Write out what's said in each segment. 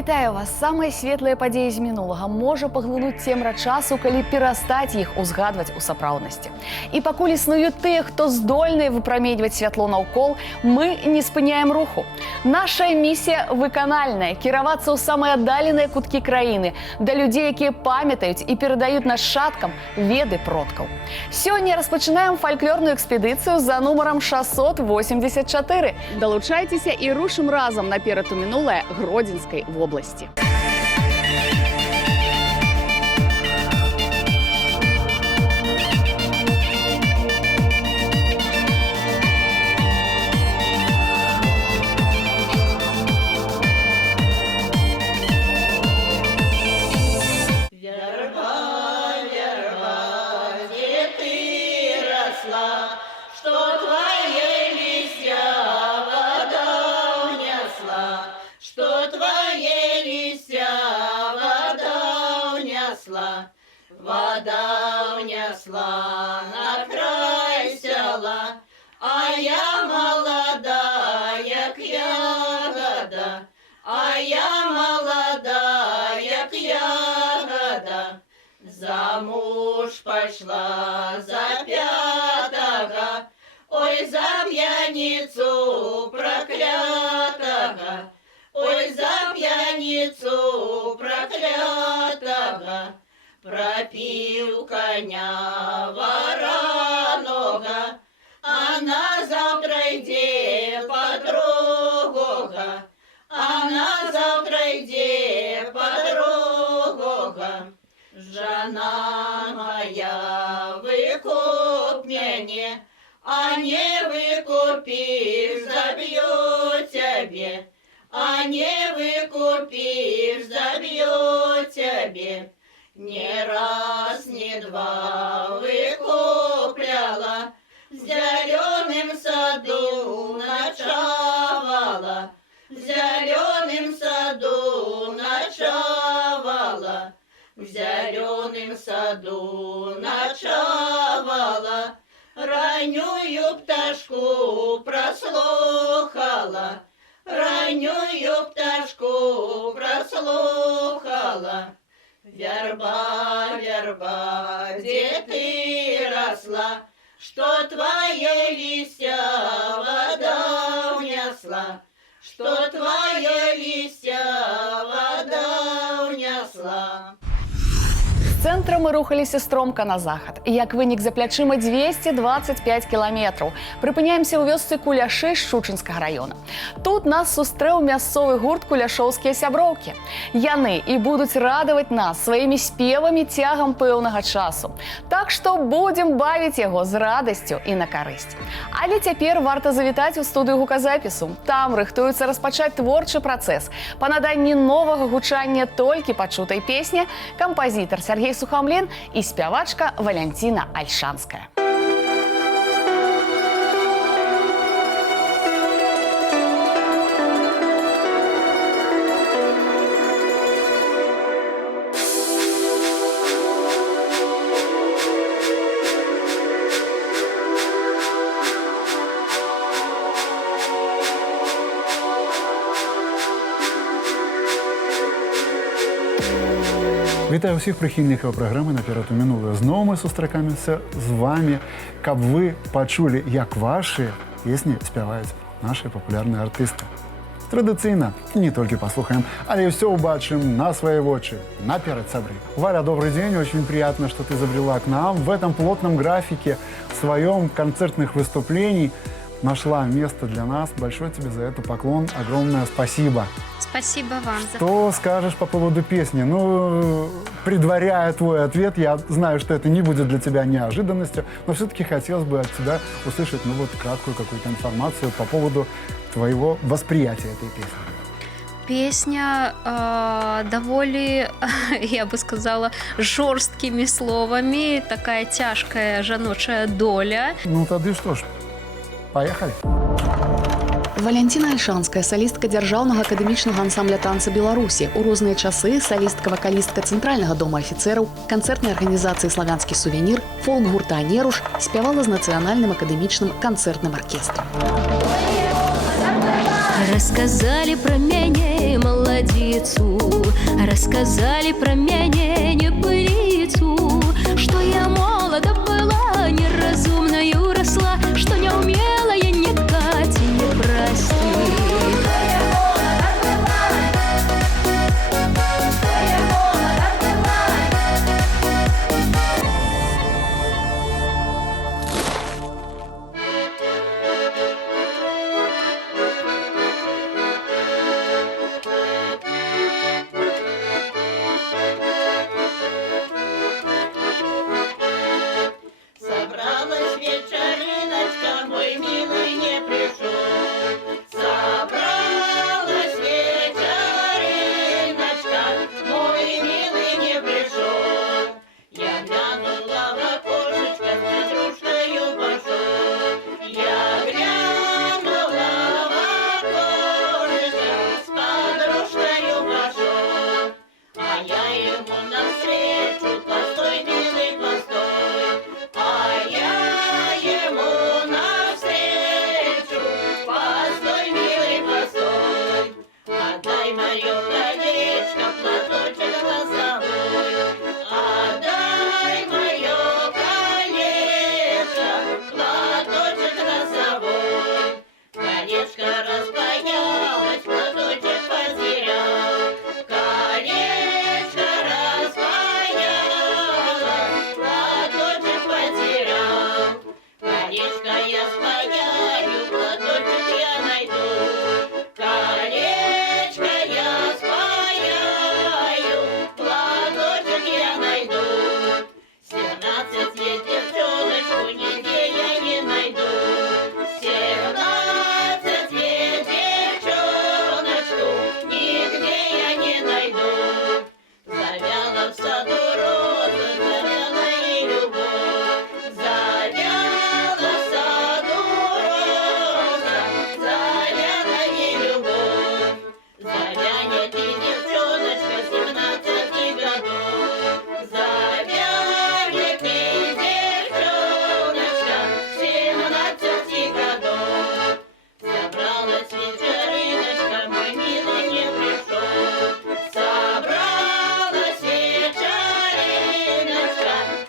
Вітаю вас! Самыя светлыя падзеі з мінулага можа паглынуць цемра часу, калі перастаць іх узгадваць у сапраўднасці. І пакуль існуюць тыя, хто здольны выпраменьваць святло наўкол, мы не спыняем руху. Наша місія выканальная – кіравацца ў самыя аддаленыя куткі краіны, да людзей, якія памятаюць і перадаюць нашчадкам веды продкаў. Сёння распачынаем фальклорную экспедыцыю за нумарам 684. Далучайцеся і рушым разам наперад у мінулае Гродзенскай вобласці. Вода унесла на край села, а я молодая, к ягода, а я молодая, к ягода. Замуж пошла за пятого, ой, за пьяницу проклятого, ой, за пьяницу проклятого. Пропил коня вороного, а на завтра иди подруга, а на завтра иди подруга. Жена моя, выкуп меня, а не выкупишь, забью тебе, а не выкупишь, забью тебе. Не раз, не два выкупляла, в зеленым саду ночевала, в зеленым саду ночевала, в зеленым саду ночевала, раннюю пташку прослухала, раннюю пташку прослухала. Верба, верба, где ты росла, что твоя листья вода унесла, что твоя листья вода унесла. З цэнтра мы рухаліся стромка на захад. І як вынік за плячыма 225 кіламетраў. Прыпыняемся ў вёсцы Куляшы Шчучынскага раёна. Тут нас сустрэў мясцовы гурт «Куляшоўскія сяброўкі». Яны і будуць радаваць нас сваімі спевамі цягам пэўнага часу. Так што будзем бавіць яго з радасцю і на карысць. Але цяпер варта завітаць у студыю гуказапісу. Там рыхтуюцца распачаць творчы працэс. Па наданні новага гучання толькі пачутай песні кампазітар Сергей Сухомлин и спявачка Валентина Альшанская. Вітаю ўсіх прыхільнікаў праграмы «Наперад у мінулае». Зноў мы сустракаемся з вами, каб вы пачулі, як вашыя песні спяваюць нашыя папулярныя артысты. Традыцыйна не толькі паслухаем, але і ўсё ўбачым на свае вочы. Наперад, сябры. Валя, добрый день, очень приятно, что ты забрела к нам. В этом плотном графике, в своем концертных выступлений нашла место для нас. Большой тебе за это поклон, огромное спасибо. Спасибо вам. Что скажешь по поводу песни? Ну, предваряя твой ответ, я знаю, что это не будет для тебя неожиданностью, но все-таки хотелось бы от тебя услышать, ну, вот краткую какую-то информацию по поводу твоего восприятия этой песни. Песня довольно, я бы сказала, жорсткими словами, такая тяжкая жаночая доля. Ну, тогда что ж, поехали. Валентина Альшанская, салістка дзяржаўнага акадэмічнага ансамбля танца Беларусі. У розныя часы салістка-вакалістка Цэнтральнага дома афіцэраў, канцэртнай арганізацыі «Славянскі сувенір», фолк-гурта «Неруш», спявала з нацыянальным акадэмічным канцэртным аркестрам. Рассказали про мяне молодицу, рассказали про мяне небылицу, что я молода была, неразумною росла, что не умела я ни кати, ни прости. Собралась вечериночка, мой милый не пришел. Собралась вечериночка, мой милый не пришел. Я глянула в окошечко, с подружкою пошел. Я глянула в окошечко, с подружкою пошел. А я ему навстречу, постой, милый, постой. А я ему навстречу, постой, милый, постой. Отдай мое колечко, платочек голосовой. Отдай мое колечко, платочек голосовой. Колечко распаялось, платочек потерял. Колечко распаялось, платочек потерял. Колечко я спаяю, платочек я найду. Колечко я спаяю, платочек я найду. 17 лет девчоночку нигде я не найду. 17 лет девчоночку нигде я не найду. Завяла в саду роза, завяла и любовь. Завяла в саду роза, завяла и любовь. Завянет и девчоночка 17 годов. Завянет и девчоночка 17 годов. Собралась вечериночка, мой милый не пришел. Собралась вечериночка,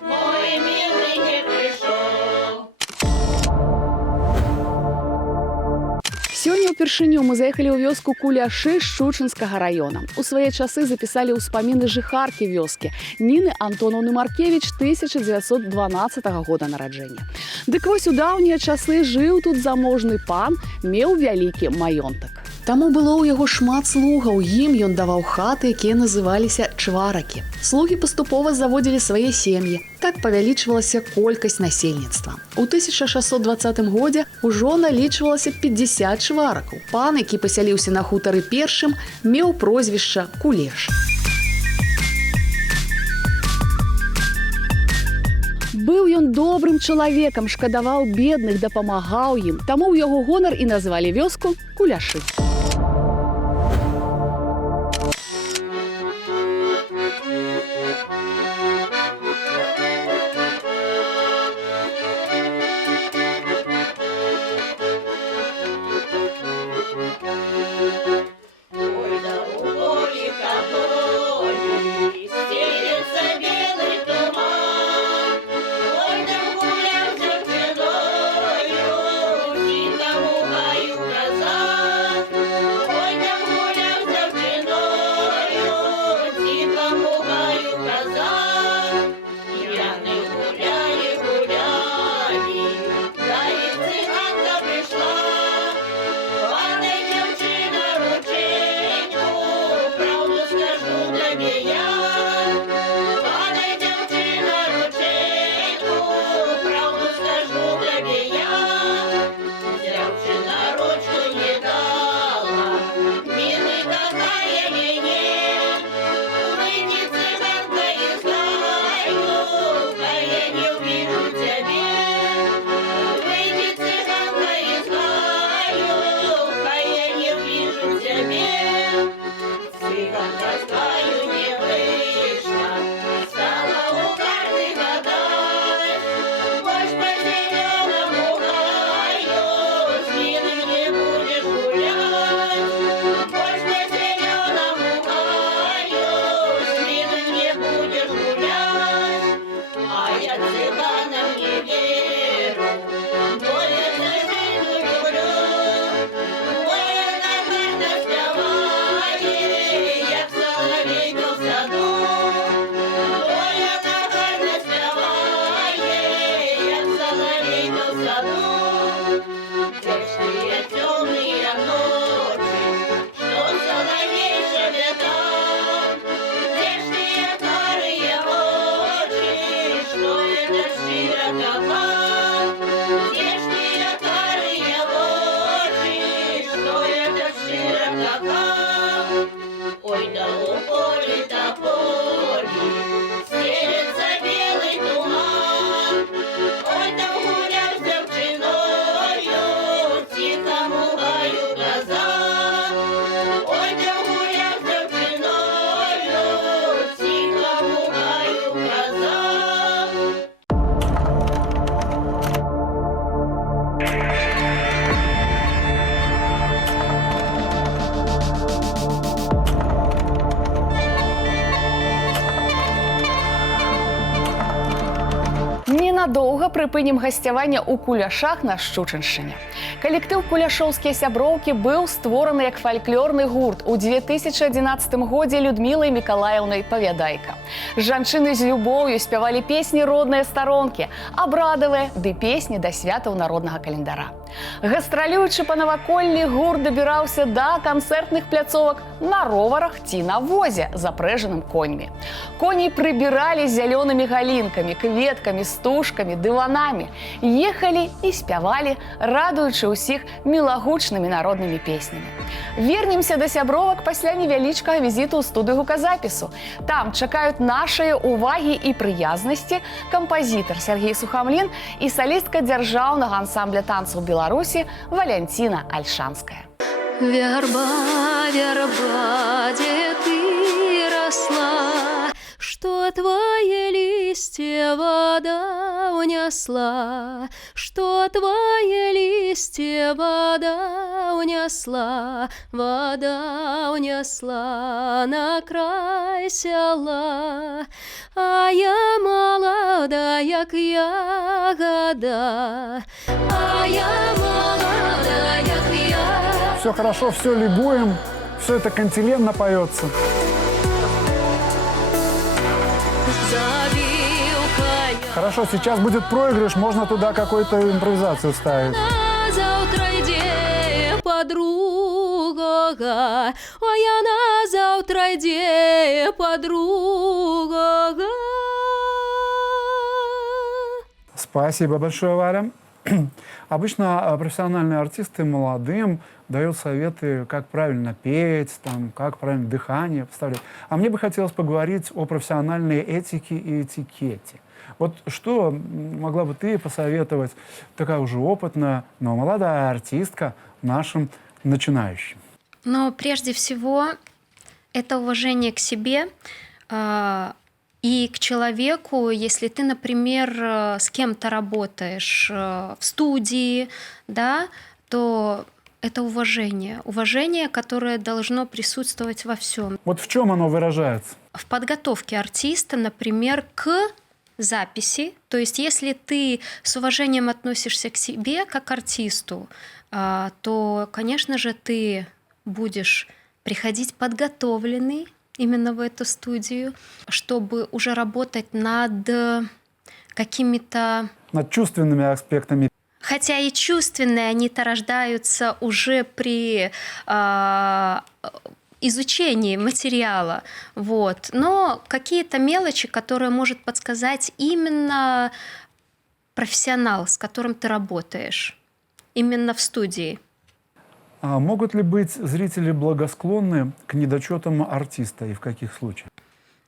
мой милый не пришел. Сёння ўпершыню мы заехалі ў вёску Куляшы Шчучынскага раёна. У свае часы запісалі ўспаміны жыхаркі вёскі Ніны Антонаўны Маркевіч 1912 года нараджэння. Дык вось у даўнія часы жыў тут заможны пан, меў вялікі маёнтак. Таму было ў яго шмат слугаў, ім ён даваў хаты, якія называліся чваракі. Слугі паступова заводзілі свае сем'і. Так павялічвалася колькасць насельніцтва. У 1620 годзе ўжо налічвалася 50 чваракаў. Пан, які пасяліўся на хутары першым, меў прозвішча Кулеш. Быў ён добрым чалавекам, шкадаваў бедных, дапамагаў ім. Таму ў яго гонар і назвалі вёску Куляшы. Ой, да у полика боли стелется белый туман. Ой, да гулял девчиною, тихому бою гроза. Ой, да гулял девчиною, тихому бою гроза. Пьяный ненадоўга прыпынім гасцяванне ў Куляшах на Шчучыншчыне. Калектыў «Куляшоўскія сяброўкі» быў створаны як фальклорны гурт у 2011 годзе Людмілай Мікалаеўнай Павядайка. Жанчыны з любоўю спявалі песні родныя старонкі, абрадавыя ды песні да святаў народнага календара. Гастралюючы па наваколлі, гурт дабіраўся да канцэртных пляцовак на роварах ці на возе, запрэжаным коньмі. Коней прыбіралі зялёнымі галінкамі, кветкамі, стужкамі, дыванамі. Ехалі і спявалі, радуючы ўсіх мілагучнымі народнымі песнямі. Вернемся да сябровак пасля невялічкага візіту ў студыю гуказапісу. Там чакаюць нашыя увагі і прыязнасці кампазітар Сергей Сухамлін і салістка дзяржаўнага ансамбля танцаў Беларусі Валянціна Альшанская. Верба, верба, где ты росла, что твои листья вода унесла, что твои листья вода унесла, вода унесла на край села, а я молода, як ягода, а я молода, як ягода. Все хорошо, все лигуем, все это кантиленно поется. Хорошо, сейчас будет проигрыш, можно туда какую-то импровизацию ставить. Завтра иди, подруга, а я на завтра иди, подруга. Спасибо большое, Валя. Обычно профессиональные артисты молодым дают советы, как правильно петь, там, как правильно дыхание поставлять. А мне бы хотелось поговорить о профессиональной этике и этикете. Вот что могла бы ты посоветовать, такая уже опытная, но молодая артистка, нашим начинающим? Но прежде всего это уважение к себе и к человеку. Если ты, например, с кем-то работаешь в студии, да, то это уважение, которое должно присутствовать во всем. Вот в чем оно выражается? В подготовке артиста, например, к записи. То есть если ты с уважением относишься к себе как к артисту, то, конечно же, ты будешь приходить подготовленный именно в эту студию, чтобы уже работать над какими-то... Над чувственными аспектами. Хотя и чувственные, они-то рождаются уже при изучении материала. Вот. Но какие-то мелочи, которые может подсказать именно профессионал, с которым ты работаешь, именно в студии. А могут ли быть зрители благосклонны к недочетам артиста и в каких случаях?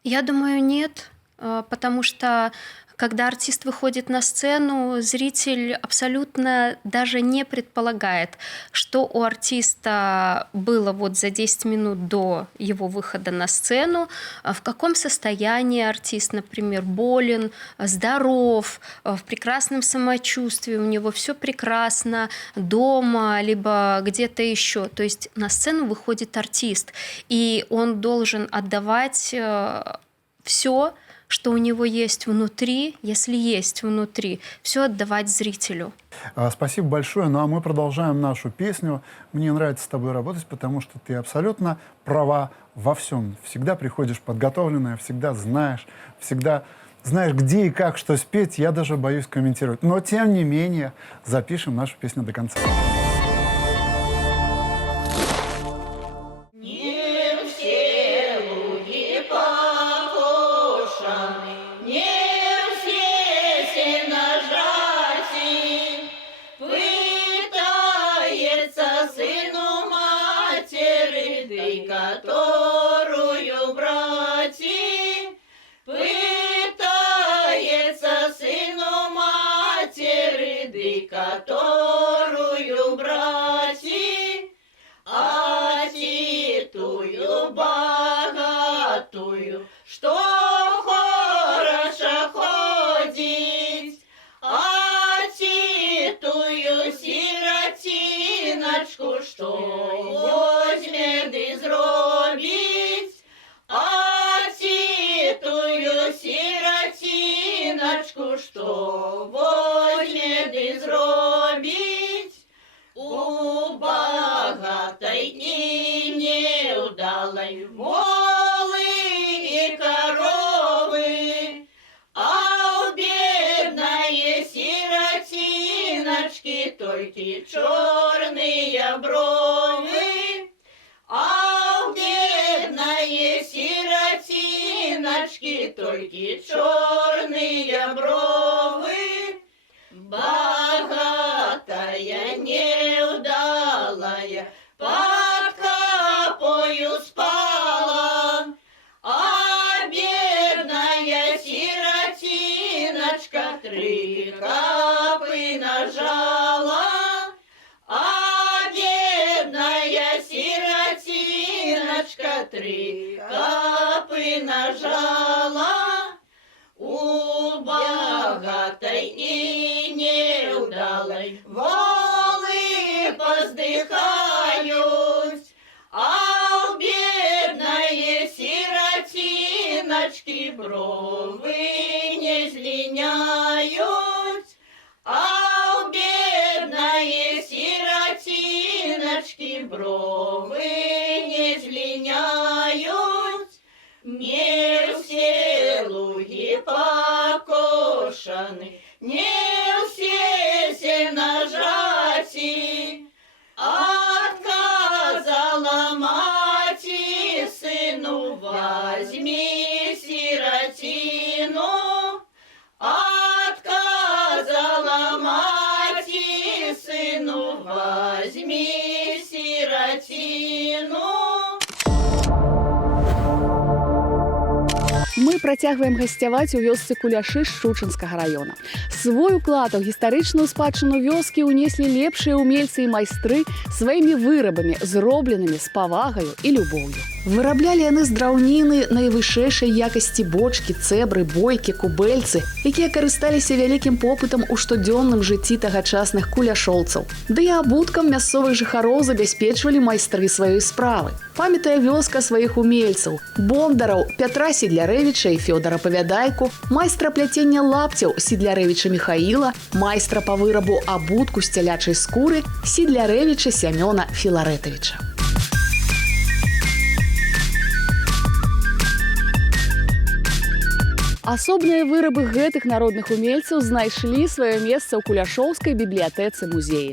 Я думаю, нет, потому что когда артист выходит на сцену, зритель абсолютно даже не предполагает, что у артиста было вот за 10 минут до его выхода на сцену, в каком состоянии артист, например, болен, здоров, в прекрасном самочувствии, у него все прекрасно дома, либо где-то еще. То есть на сцену выходит артист, и он должен отдавать все, что у него есть внутри, если есть внутри, все отдавать зрителю. Спасибо большое. Ну а мы продолжаем нашу песню. Мне нравится с тобой работать, потому что ты абсолютно права во всем. Всегда приходишь подготовленная, всегда знаешь, где и как что спеть. Я даже боюсь комментировать. Но тем не менее запишем нашу песню до конца. Которую брати, пытается сыну матери, ды которую брати, а титую богатую, что хорошо ходить, а титую сиротиночку, что возьме ды зробить, а титую сиротиночку, что богатой и неудалой, волы и коровы, а у бедной сиротиночки только черные брови, а у бедной сиротиночки только черные брови. Богатая, неудалая, под капою спала, а бедная сиротиночка 3 капы нажала, а бедная сиротиночка 3 капы нажала. У богатой и неудалой волы поздыхают, а у бедной сиротиночки бровы не злиняют, а у бедной сиротиночки бровы не злиняют. Не все луги покошены, не все сенажати, отказала мать и сыну, возьми сиротину, отказала мать и сыну, возьми сиротину. Мы працягваем гасцяваць у вёсцы Куляшы Шчучынскага раёна. Свой уклад у гістарычную спадчыну вёскі ўнеслі лепшыя ўмельцы і майстры сваімі вырабамі, зробленымі з павагаю і любоўю. Выраблялі яны з драўніны найвышэйшай якасці бочкі, цэбры, бойкі, кубэльцы, якія карысталіся вялікім попытам у штодзённым жыцці тагачасных куляшоўцаў. Ды і абуткам мясцовых жыхароў забяспечвалі майстры сваёй справы. Памятае вёска сваіх умельцаў, бондараў Пятра Сідлярэвіча і Фёдара Павядайку, майстра пляцення лапцяў Сідлярэвіча Міхаіла, майстра па вырабу абутку з цялячай скуры Сідлярэвіча Сямёна Філарэтавіча. Асобныя вырабы гэтых народных умельцаў знайшлі сваё месца ў куляшоўскай бібліятэцы музеі.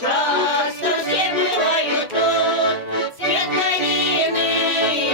Часто землю тут, цвет малины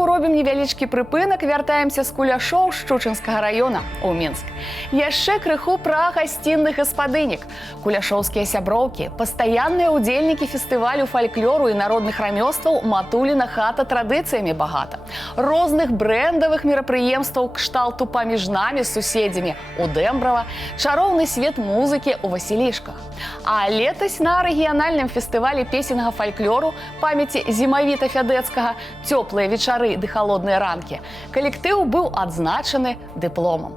кроку робім невялічкі прыпынак, вяртаемся з куляшоў Шчучынскага раёна ў Мінск. Яшчэ крыху пра гасцінных гаспадынек. Куляшоўскія сяброўкі, пастаянныя ўдзельнікі фестывалю фальклору і народных рамёстваў Матуліна хата традыцыямі багата. Розных брэндавых мерапрыемстваў кшталту паміж намі з суседзямі у Дэмбрава, чароўны свет музыкі ў Васілішках. А летась на рэгіянальным фестывалі песеннага фальклору памяці Зімавіта-Фядэцкага «Цёплыя вечары ды халодныя ранкі» калектыў быў адзначаны дыпломам.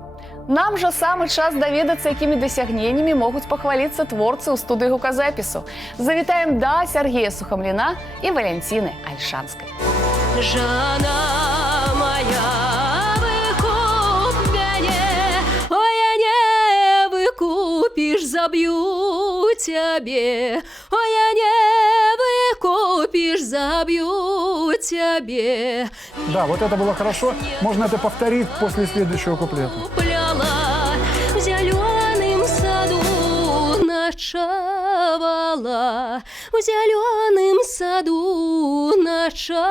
Нам жа самы час даведацца, якімі дасягненнямі могуць пахваліцца творцы ў студыі гуказапісу. Завітаем да Сергея Сухамліна і Валянціны Альшанскай. Жана моя, выкуп мяне, ой, не выкупіш, заб'ю цябе, ой, не выкупіш, заб'ю цябе. Да, вот это было хорошо. Можно это повторить после следующего куплета. Купляла в зеленым саду, ночевала, в зеленым саду ночевала.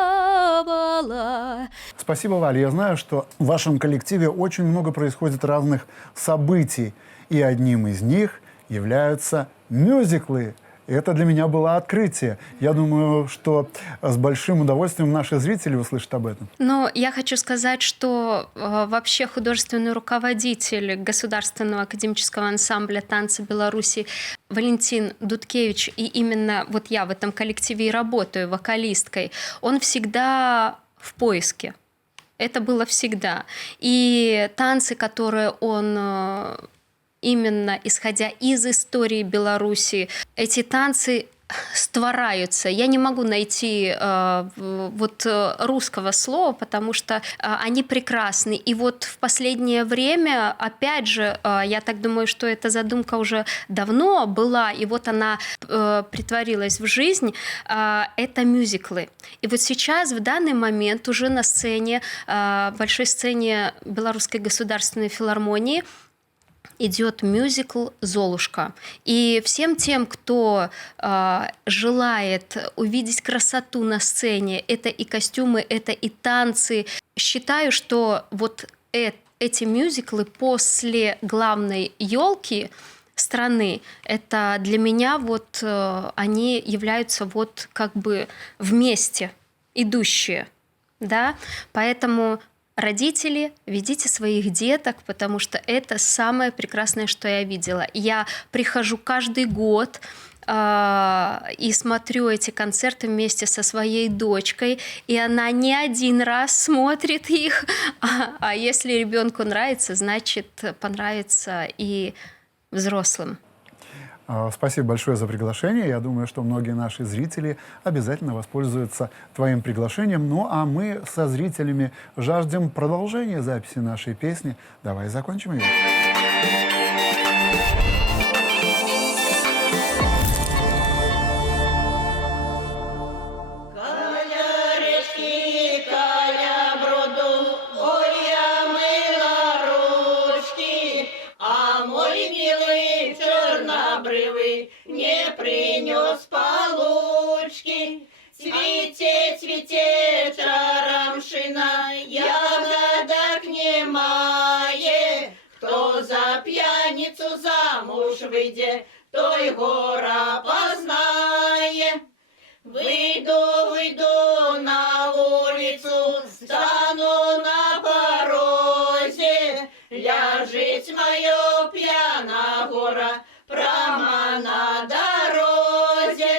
Спасибо, Валя. Я знаю, что в вашем коллективе очень много происходит разных событий. И одним из них являются мюзиклы. И это для меня было открытие. Я думаю, что с большим удовольствием наши зрители услышат об этом. Но я хочу сказать, что вообще художественный руководитель Государственного академического ансамбля танца Беларуси Валентин Дудкевич, и именно вот я в этом коллективе и работаю вокалисткой, он всегда в поиске. Это было всегда. И танцы, которые он именно исходя из истории Беларуси, эти танцы створаются. Я не могу найти русского слова, потому что они прекрасны. И вот в последнее время, опять же, я так думаю, что эта задумка уже давно была, и вот она притворилась в жизнь, это мюзиклы. И вот сейчас, в данный момент, уже на сцене, большой сцене Белорусской государственной филармонии, идет мюзикл «Золушка». И всем тем, кто желает увидеть красоту на сцене, это и костюмы, это и танцы, считаю, что вот эти мюзиклы после главной елки страны, это для меня вот они являются вот как бы вместе идущие, да, поэтому родители, ведите своих деток, потому что это самое прекрасное, что я видела. Я прихожу каждый год и смотрю эти концерты вместе со своей дочкой, и она не один раз смотрит их. А если ребенку нравится, значит, понравится и взрослым. Спасибо большое за приглашение. Я думаю, что многие наши зрители обязательно воспользуются твоим приглашением. Ну, а мы со зрителями жаждем продолжения записи нашей песни. Давай закончим ее. Каля речки, каля броду, ой, я мыла ручки, а мой милый чернобрывый не принес получки. Цвете, цвете чарамшина, ягодок немає. Кто за пьяницу замуж выйдет, той гора познає. Выйду на улицу, стану на порозе, ляжет мое пьяна гора прямо на дорозе.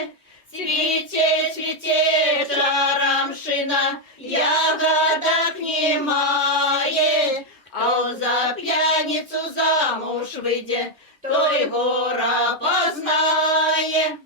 Цвете, цвете чарамшина, ягодок немає, а за пьяницу замуж выйдет, той гора познає.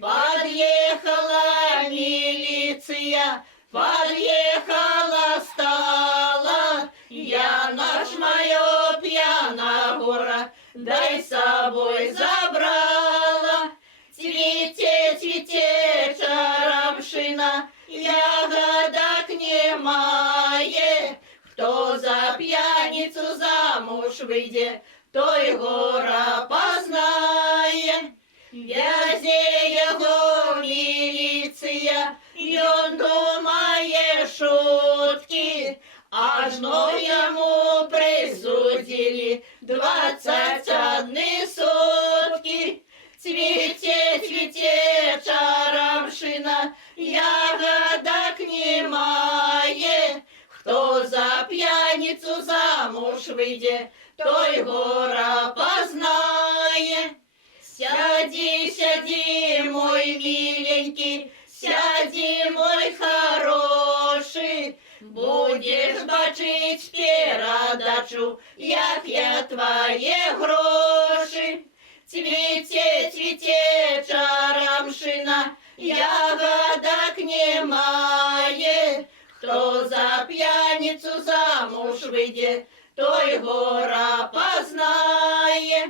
Подъехала милиция, подъехала стала, я наш мое пьяна гора, дай с собой забрала. Цвете, цвете чарамшина, ягодок немає, кто за пьяницу замуж выйдет, той гора познає. Вязе його міліція, й он думає, шутки, ажно ему присудили 21 сутки. Цвете, цвете чаровшина, ягодок немає. Кто за пьяницу замуж выйдет, той гора познає. Сяди, сяди, мой миленький, сяди, мой хороший, будешь бачить передачу, як я твои гроши. Цвете, цвете чаромшина, ягодок немає. Кто за пьяницу замуж выйдет, той гора познає.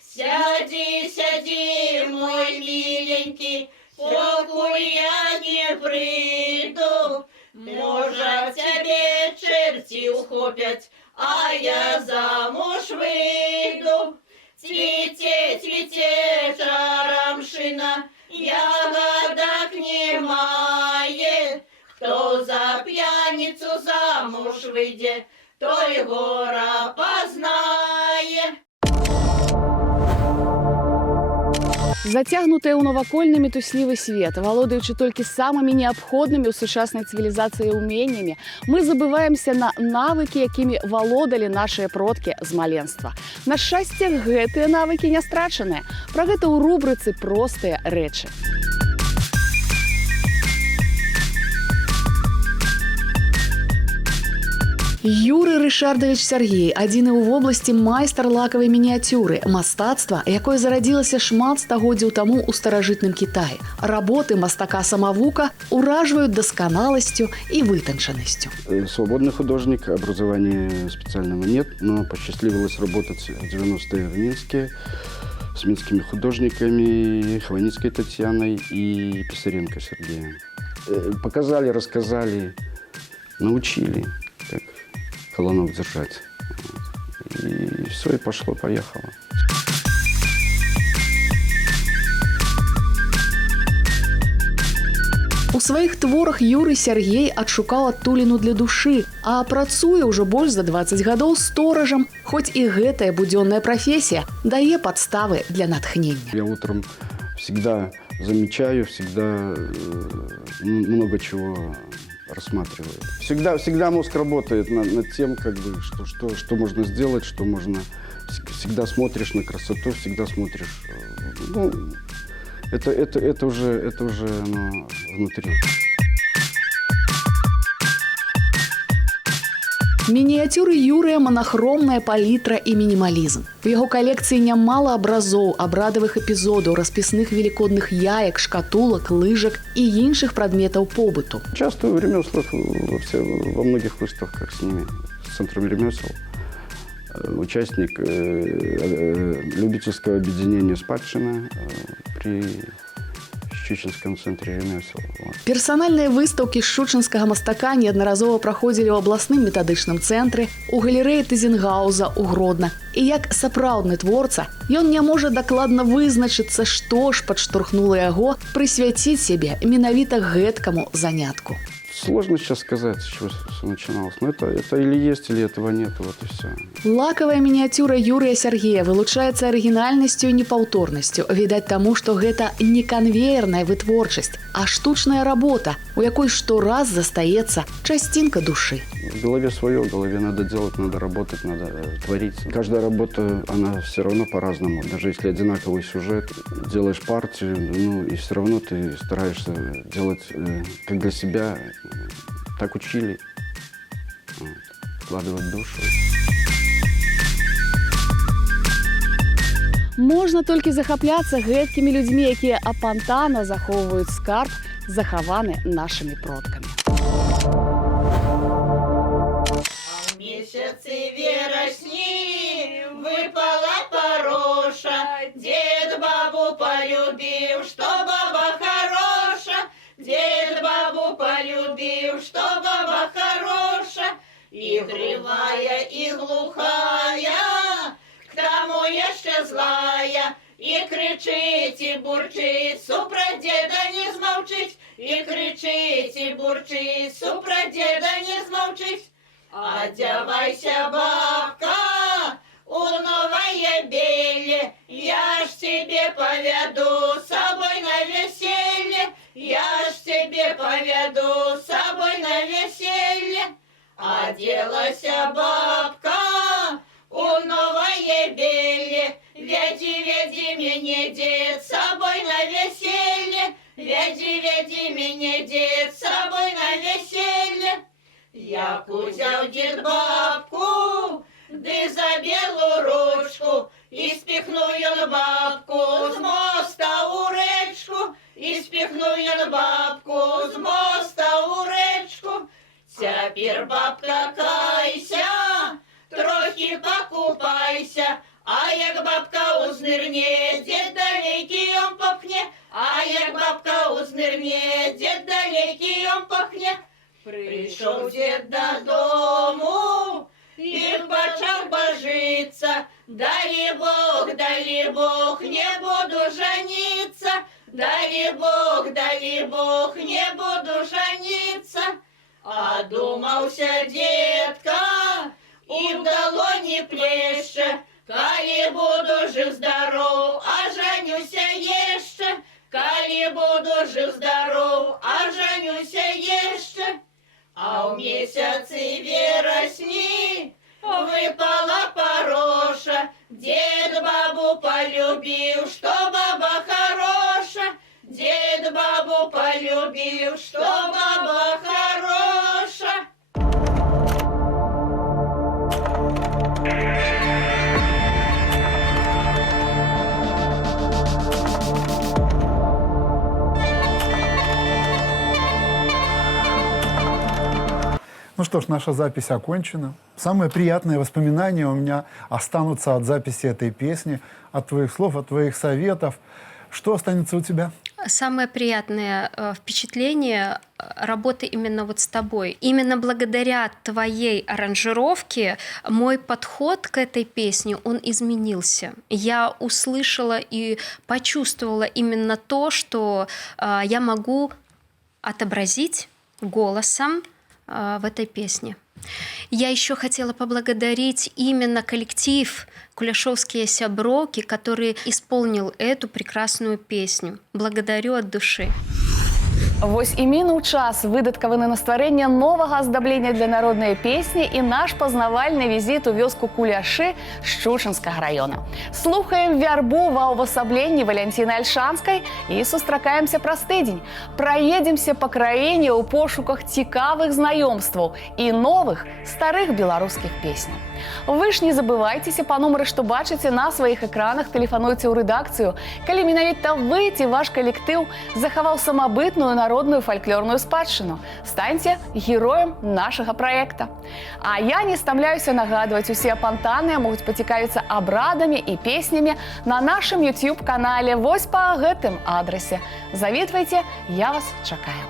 Сяди, сяди, мой миленький, покуль я не приду, может, тебе черти ухопят, а я замуж выйду. Цвете, цвете чаромшина, ягодок немає. Кто за пьяницу замуж выйдет, той гора познає. Зацягнутыя ў навакольны метуслівы свет, валодаючы толькі самымі неабходнымі ў сучаснай цывілізацыі ўменнямі, мы забываемся на навыкі, якімі валодалі нашыя продкі з маленства. На шчасце, гэтыя навыкі не страчаныя. Пра гэта ў рубрыцы «Простыя рэчы». Юрый Рышардович Сергей – адзіны ў вобласці майстар лакавай мініяцюры, мастацтва, якое зарадзілася шмат стагоддзяў таму ў старажытным Кітаі. Работы мастака-самавука ўражваюць дасканаласцю і вытанчанасцю. Свободный художник, образования специального нет, но посчастливилось работать в 90-е в Минске с минскими художниками Хваницкой Татьяной и Писаренко Сергеем. Показали, рассказали, научили, как колонок держать. И все, и пошло-поехало. У сваіх творах Юрый Сергей адшукаў адтуліну для душы, а працуе ўжо больш за 20 гадоў сторажам, хоць і гэтая будзённая прафесія дае падставы для натхнення. Я утром всегда замечаю, всегда много чего рассматриваю. Всегда мозг работает над тем, как бы, что можно сделать, что можно. Всегда смотришь на красоту, всегда смотришь. Ну, это уже оно внутри. Мініяцюры Юрыя манахромная палітра і мінімалізм. У яго калекцыі нямала абразоў, абрадавых эпізодаў, распісных велікодных яек, шкатулак, лыжак і іншых прадметаў побыту. Участвую в ремеслах во многих выставках с ними, с центром ремесел. Участник любительского объединения «Спадщина» при Щучинском центре ремесел. Персанальныя выстаўкі шчучынскага мастака неаднаразова праходзілі ў абласным метадычным цэнтры, у галерэі Тызенгауза ў Гродна. І як сапраўдны творца, ён не можа дакладна вызначыцца, што ж падштурхнула яго прысвяціць сябе менавіта гэткаму занятку. Сложно сейчас сказать, с чего все начиналось. Но это или есть, или этого нет, вот и все. Лакавая мініяцюра Юрыя Сергея вылучаецца арыгінальнасцю і непаўторнасцю. Відаць таму, што гэта не канвеерная вытворчасць, а штучная работа, у якой штораз застаецца частинка душы. В голове свое, в голове надо делать, надо работать, надо творить. Каждая работа, она все равно по-разному. Даже если одинаковый сюжет, делаешь партию, ну и все равно ты стараешься делать как для себя. Так учили, вкладывать душу. Можна толькі захапляцца гэткімі людзьмі, якія апантана захоўваюць скарб, захаваны нашымі продкамі. В месяце вересни выпала пороша, дед бабу полюбил, что баба хороша. Дед бабу полюбил, что баба хороша, и кривая, и глухая, к тому еще злая, і кричить, і бурчить, супра діда не змовчить, і кричить, і бурчить, супра діда не змовчить. Одевайся, бабка, у новое белье, я ж тебе поведу с собой на веселье, я ж тебе поведу с собой на веселье. Оделась бабка у новое белье, веди меня, дед, с собой на веселье, веди меня, дед, с собой на веселье. Як узяв дід бабку, ды за белу ручку, і спіхнув ён бабку з моста у речку, і спіхнув ён бабку з моста у речку. Цяпер, бабка, кайся, трохи покупайся, а як бабка узнирне, дед далекий он попхне, а як бабка узнирне, дед далекий он попхне. Прийшов дід додому і почав божиться. Далі Бог, не буду жениться. Далі Бог, не буду жениться. А думався дідка і в долоні плеще. Коли буду жив-здоров, а женюся еще. Коли буду жив-здоров, а женюся еще. А в месяце вересни выпала пороша. Дед бабу полюбил, что баба хороша. Дед бабу полюбил, что баба хороша. Ну что ж, наша запись окончена. Самые приятные воспоминания у меня останутся от записи этой песни, от твоих слов, от твоих советов. Что останется у тебя? Самое приятное впечатление работы именно вот с тобой. Именно благодаря твоей аранжировке мой подход к этой песне, он изменился. Я услышала и почувствовала именно то, что я могу отобразить голосом в этой песне. Я еще хотела поблагодарить именно коллектив «Куляшовские сяброки», который исполнил эту прекрасную песню. Благодарю от души. Вось і мінуў час выдаткаваны на стварэнне новага аздаблення для народнай песні і наш пазнавальны візіт у вёску Куляшы Шчучынскага раёна. Слухаем вярбу ва ўвасабленні Валянціны Альшанскай і сустракаемся праз тыдзень. Праедземся па краіне ў пошуках цікавых знаёмстваў і новых старых беларускіх песняў. Вы ж не забывайцеся па нумары, што бачыце на сваіх экранах, тэлефануйце ў рэдакцыю, калі менавіта вы ці ваш калектыў захаваў самабытную народную фальклорную спадчыну. Станьце героем нашага праекта. А я не стамляюся нагадваць, усе апантаныя могуць пацікавіцца абрадамі і песнямі на нашым YouTube-канале вось па гэтым адрасе. Завітвайце, я вас чакаю.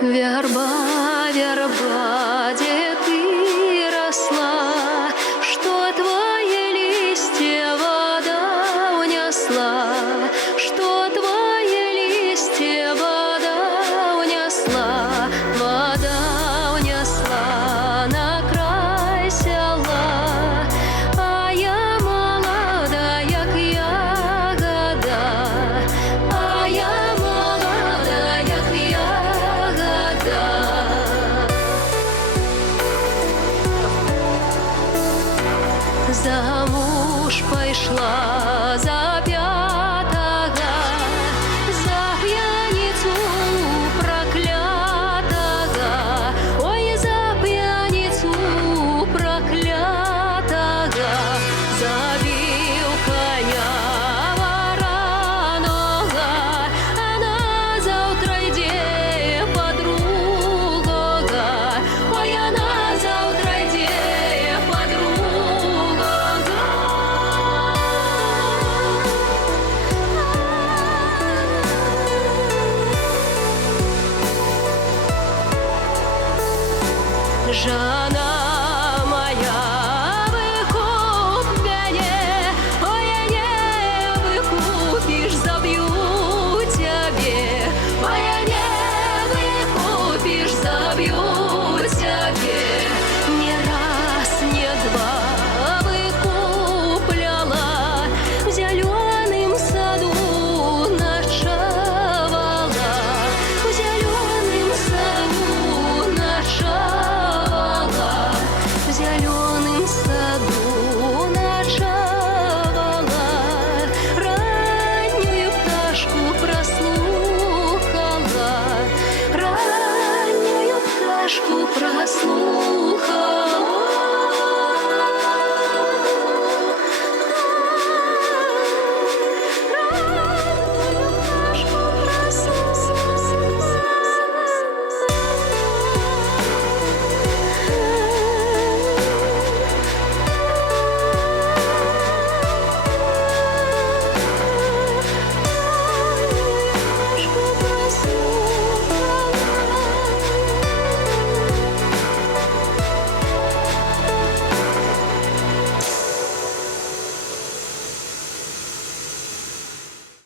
Верба